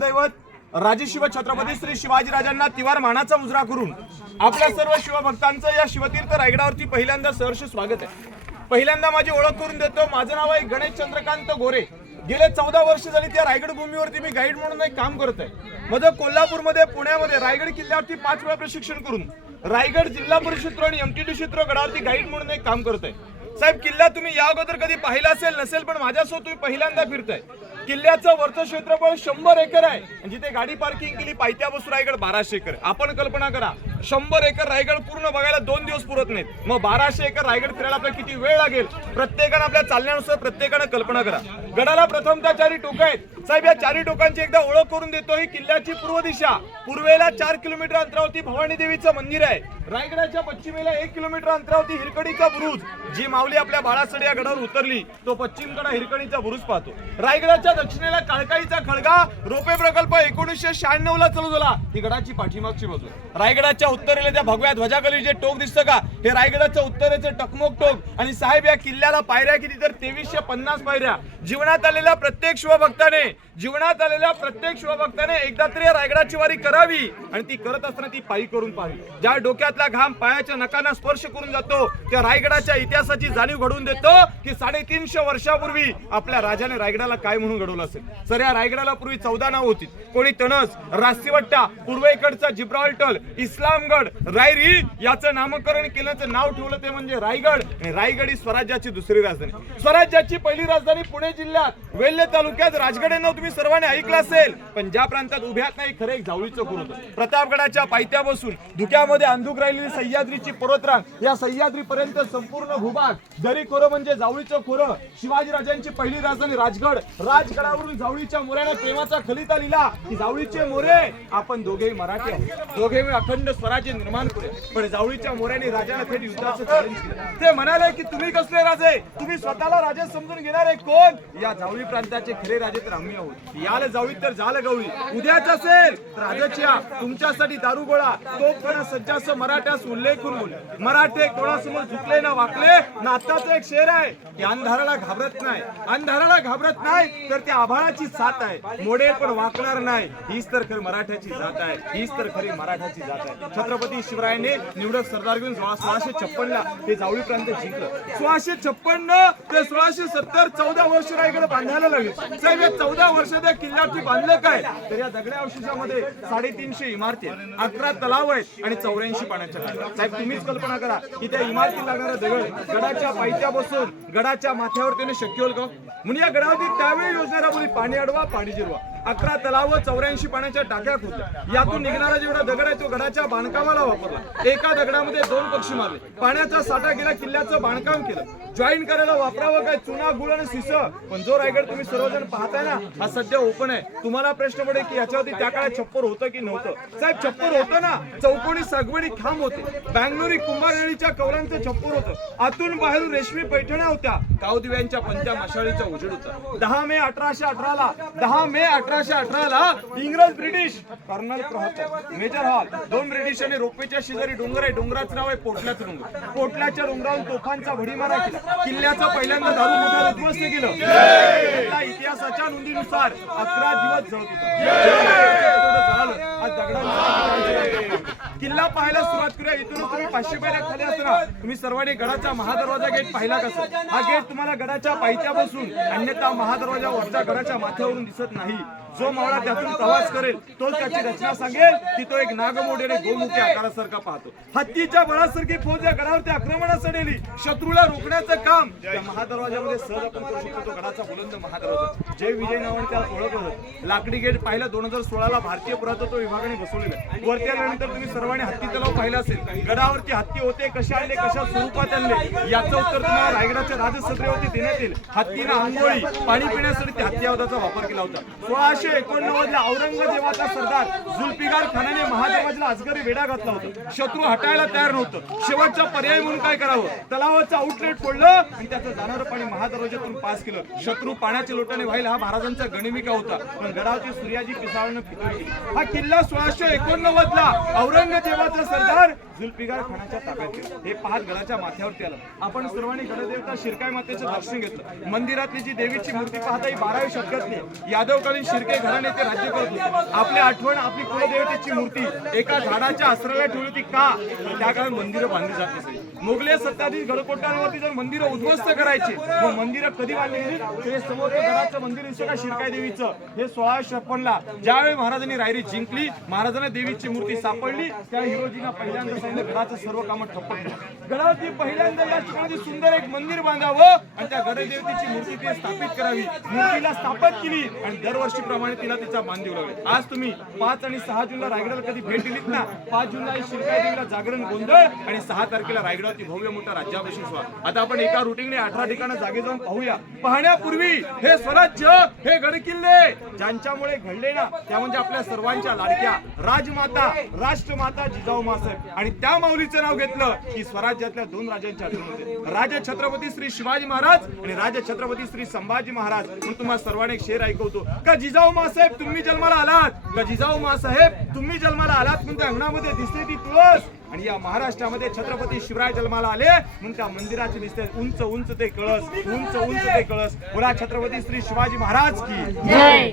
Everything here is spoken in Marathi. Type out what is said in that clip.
कुलदैवत राजशिव छत्रपती श्री शिवाजीराजांना तिवार मानाचा मुजरा करून आपल्या सर्व शिवभक्तांचं या शिवतीर्थ रायगडावरती पहिल्यांदा सहर्ष स्वागत आहे। पहिल्यांदा माझी ओळख करून देतो। माझं नाव आहे गणेश चंद्रकांत गोरे। गेले 14 वर्ष झाली त्या रायगड भूमीवरती मी गाईड म्हणून एक काम करत आहे। माझं कोल्हापूरमध्ये पुण्यामध्ये रायगड किल्ल्यावरती 5 वेळा प्रशिक्षण करून रायगड जिल्हा परिषद क्षेत्र आणि एमटीडी क्षेत्र गडावरती गाईड म्हणून एक काम करत आहे। साहेब, किल्ला तुम्ही या अगोदर कधी पाहिला असेल नसेल, पण माझ्यासोबत तुम्ही पहिल्यांदा फिरताय। किल्ल्याचं वरचं क्षेत्रफळ 100 एकर आहे, जिथे गाडी पार्किंग केली पायथ्यापासून रायगड 1200 एकर। आपण कल्पना करा, 100 एकर रायगड पूर्ण बघायला 2 दिवस पुरत नाहीत, मग 1200 एकर रायगड फिरायला आपल्याला किती वेळ लागेल? प्रत्येकाने आपल्या चालण्यानुसार प्रत्येकाने कल्पना करा। गडाला प्रथमतः 4 टोकं आहेत। साहेब, या 4 टोकांची एकदा ओळख करून देतो। ही किल्ल्याची पूर्व दिशा, पूर्वेला 4 किलोमीटर अंतरावरती भवानी देवीचं मंदिर आहे। रायगडाच्या पश्चिमेला 1 किलोमीटर अंतरावरती हिरकणीचा बुरुज, जी माऊली आपल्या बाळासडी या गडावर उतरली तो पश्चिमकडे हिरकणीचा बुरुज पाहतो। रायगडाच्या दक्षिणेला काळकाईचा खळगा रोपे प्रकल्प 1996 ला चालू झाला, ही गडाची पाठीमागची बाजू। रायगडाच्या उत्तरेला त्या भगव्या ध्वजाखाली जे टोक दिसतं का, हे रायगडाच्या उत्तरेचे टकमोक टोक। आणि साहेब, या किल्ल्याला पायऱ्या किती तर 2350 पायऱ्या। जीवनात आलेल्या प्रत्येक शिवभक्ताने एकदा तरी रायगडाची वारी करावी, आणि ती करत असताना ती पायी करून पाहावी। ज्या डोक्यातला घाम पायाच्या नखांना स्पर्श करून जातो, त्या रायगडाच्या इतिहासाची जाणीव घडवून देतो की 350 वर्षापूर्वी आपल्या राजाने रायगडाला काय म्हणून घडवलं असेल। सर, या रायगडाला पूर्वी 14 नाव होती। कोणी तणस, रास्तीवट्टा, पूर्वेकडचा जिब्राल्टर, इस्लामगड, रायरी याचं नामकरण केल्याचं नाव ठेवलं ते म्हणजे रायगड। आणि रायगड ही स्वराज्याची दुसरी राजधानी। स्वराज्याची पहिली राजधानी पुणे जिल्ह्यात वेल्हे तालुक्यात राजगड हे नाव तुम्ही सर्वांनी ऐकलं असेल, पण ज्या प्रांतात उभ्यात नाही खरे एक जावळीचं खोर होतं। प्रतापगडाच्या पायथ्या बसून धुक्यामध्ये अंधुक राहिलेली सह्याद्रीची पर्वतरांग, या सह्याद्री पर्यंत संपूर्ण भूभाग दरी खोरं म्हणजे जावळीचं खोरं। शिवाजीराजांची पहिली राजधानी राजगड, राजगडावरून जावळीच्या मोऱ्याने प्रेमाचा खलिता लिहिला की जावळीचे मोरे आपण दोघेही मराठी आहोत, दोघेही अखंड स्वराज्य निर्माण करूया। पण जावळीच्या मोऱ्याने राजाला थेट युद्धाचं चॅलेंज केलं। ते म्हणाले की तुम्ही कसले राजे, तुम्ही स्वतःला राजे समजून घेणारे कोण? या जावळी प्रांताचे खरे राजे तर आम्ही आहोत। याल जावळीत तर झालं गवळी, उद्याच असेल तर आजच्या तुमच्यासाठी दारुगोळा तोफखाना सज्ज असं मराठ्यास उल्लेखून बोल। मराठे कोणासमोर झुकले ना वाकले ना। आताचा एक शेर आहे की अंधाराला घाबरत नाही तर त्या आभाळाची साथ आहे, मोडेल पण वाकणार नाही। हीच तर खरी मराठ्याची जात आहे, हीच तर खरी मराठ्याची जात आहे। छत्रपती शिवरायांनी निवडक सरदार घेऊन 1656 ला हे जावळी प्रांत जिंकलं। 1656 ते 1670 14 वर्ष रायगड बांधायला लागले। साहेब, या 14 वर्षात या किल्ल्यावरती बांधलं काय? तर या दगड्या अवशेषामध्ये 350 इमारती आहेत, 11 तलाव आहेत आणि 84 पाण्याच्या टाक्या। साहेब, तुम्हीच कल्पना करा की त्या इमारती लागणारा दगड गडाच्या पायथ्या बसून गडाच्या माथ्यावर त्याने शक्य होईल का? म्हणजे या गडावरती त्यावेळी योजना राबवली, पाणी अडवा पाणी जिरवा। 11 तलाव 84 पाण्याच्या टाक्या होत्या। यातून निघणारा जेवढा दगड आहे तो गडाच्या बांधकामाला वापरला। एका दगडामध्ये 2 पक्षी मारले, पाण्याचा साठा गेला, किल्ल्याचं बांधकाम केलं। जॉईन करायला वापरावं काय? चुना, गुळ आणि शिस। पण जो रायगड तुम्ही सर्वजण पाहताय ना, हा सध्या ओपन आहे। तुम्हाला प्रश्न पडेल की याच्यावरती त्या काळात छप्पर होतं की नव्हतं? साहेब, छप्पर होतं ना, चौकोनी सागवडी खांब होते, बँगलोरी कुंभारळीच्या कवलांचं छप्पर होतं, आतून बाहेरून रेशमी पैठण्या होत्या, कावदिव्यांच्या पंचा मशालीचा उजेड होता। 10 मे 1818 ला इंग्रज ब्रिटिश कर्नल प्रहत मेजर हॉल 2 ब्रिटिश आणि रोपेच्या शेजारी डोंगर आहे, डोंगराचं नाव आहे पोटल्याचं डोंगर। पोटल्याच्या डोंगरावरून तोफांचा भडीमारा केला, किल्ल्याचं पहिल्यांदा दारू मोठ्यानं उद्ध्वस्त केलं। इतिहासाच्या नोंदीनुसार 11 दिवस जळत होता। आज दगडांचा किल्ला पाहायला सुरुवात करूया। इथून तुम्ही 500 पायऱ्या खाली असणार तुम्ही सर्वांनी गडाचा महादरवाजा गेट पाहिला कसं? हा गेट तुम्हाला गडाच्या पायथ्या बसून, अन्यथा महादरवाजा वरच्या गडाच्या माथ्यावरून दिसत नाही। जो मावळा त्यातून प्रवास करेल तोच त्याची रचना सांगेल की तो एक नागमोडी आणि गोमुखी आकारासारखा पाहतो। हत्तीच्या बळासारखी फौज या गडावरती आक्रमणास नेली, शत्रूला रोखण्याचं काम त्या महादरवाजामध्ये सहज आपण करू शकतो। तो गडाचा बुलंद महादरवाजा जय विजय नावाने त्याला ओळख होतं। लाकडी गेट पाहिलं 2016 ला भारतीय पुरातत्व विभागाने बसवलेलं आहे। वरती आल्यानंतर तुम्ही सर्वांनी हत्ती तलाव पाहिला असेल। गडावरती हत्ती होते, कशा आणले, कशा स्वरूपात आणले, याचं उत्तर तुम्हाला रायगडाच्या राजसत्रेवरती देण्यात येईल। हत्तीनं आंघोळी, पाणी पिण्यासाठी त्या हत्तीआवदाचा वापर केला होता। 1689 ला औरंगजेबाचा सरदार जुल्फिकार खानाने महादरवाजाला अजगरी वेढा घातला होता। शत्रू हटायला तयार नव्हतं। शेवटचा पर्याय म्हणून काय करावं? तलावाचं आउटलेट फोडलं आणि त्याचं जाणारं पाणी महादरवाजातून पास केलं। शत्रू पाण्याच्या लोटाने व्हायला हा महाराजांचा गणिमिका होता, पण गडावरची सूर्याजी पिसाळणं फिरवली। हा किल्ला 1689 ला औरंगजेबाचा सरदार जुल्फिकार खानाच्या ताब्यात केला। हे पाहत गडाच्या माथ्यावरती आलं। आपण सर्वांनी गडदेवता शिरकाई मातेचं दर्शन घेतलं। मंदिरातली जी देवीची मूर्ती पाहता ही 12व्या शतकातली यादवकालीन शिरकाई मोठे घराणे ते राज्य करत होते. आपली आठवण आपली कुलदेवतेची मूर्ती एका झाडाच्या आश्रयाला ठेवली होती का? तर त्या काळात मंदिरं बांधली जात नसली. मोगले सत्ताधीश गडकोटांवरती जर मंदिरं उद्ध्वस्त करायची, मग मंदिरं कधी बांधली गेली? ते समोरचं घराचं मंदिर दिसतं का शिरकाई देवीचं, हे 1656 ला ज्यावेळी महाराजांनी रायरी जिंकली, महाराजांना देवीची मूर्ती सापडली, त्या हिरोजींना पहिल्यांदा सांगितलं गडाचं सर्व कामं ठप्प केलं. गडावरती पहिल्यांदा या ठिकाणी सुंदर एक मंदिर बांधावं आणि त्या गडदेवतेची मूर्ती ते स्थापित करावी. मूर्तीला स्थापित केली आणि दरवर्षीप्रमाणे तिला तिचा मान देऊ लागले. आज तुम्ही 5 आणि 6 जूनला रायगडाला कधी भेट दिलीत ना? 5 जूनला शिरकाई देवीला जागरण गोंधळ आणि 6 तारखेला रायगडावरती भव्य मोठा राज्याभिषेक सोहळा. आता आपण एका रुटीनने 18 ठिकाणं जागे जाऊन पाहूया. पाहण्यापूर्वी हे स्वराज्य, हे गडकिल्ले ज्यांच्यामुळे घडले ना, त्या म्हणजे आपल्या सर्वांच्या लाडक्या राजमाता, राष्ट्रमाता जिजाऊ मासाहेब. आणि त्या माऊलीचं नाव घेतलं की स्वराज्यातल्या 2 राजांच्या आठवण होते. राजा छत्रपती श्री शिवाजी महाराज आणि राजा छत्रपती श्री संभाजी महाराज. म्हणून तुम्हाला सर्वांना एक शेर ऐकवतो का जिजाऊ मासाहेब तुम्ही जन्माला आलात, का जिजाऊ मासाहेब तुम्ही जन्माला आलात म्हणून त्या अंगणामध्ये दिसते ती तुळस. आणि या महाराष्ट्रामध्ये छत्रपती शिवराय जन्माला आले म्हणून त्या मंदिराचे दिसते उंच उंच ते कळस, उंच उंच ते कळस. बोला छत्रपती श्री शिवाजी महाराज की जय.